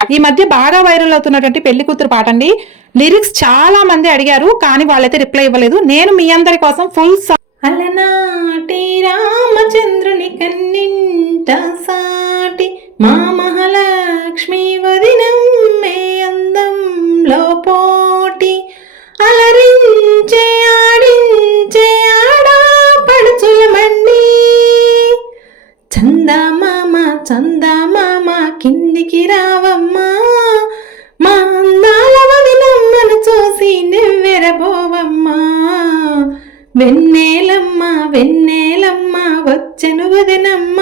ఈ మధ్య బాగా వైరల్ అవుతున్నటువంటి పెళ్లి కూతురు పాట అండి. లిరిక్స్ చాలా మంది అడిగారు, కానీ వాళ్ళైతే రిప్లై ఇవ్వలేదు. నేను మీ అందరి కోసం ఫుల్ అలనాటి రామచంద్రుని కన్నింట సాటి మా మహాలక్ష్మి వదినమ్మే అందంలో పోటీ అలరించే ఆడించే ఆడా పడుచుల మండి చందమామ చందమామ కిందికి రావమ్మా మా అందాల వదినమ్మను చూసి నివ్వెరబోవమ్మా వెన్నెలమ్మ వెన్నెలమ్మ వచ్చెను వదినమ్మ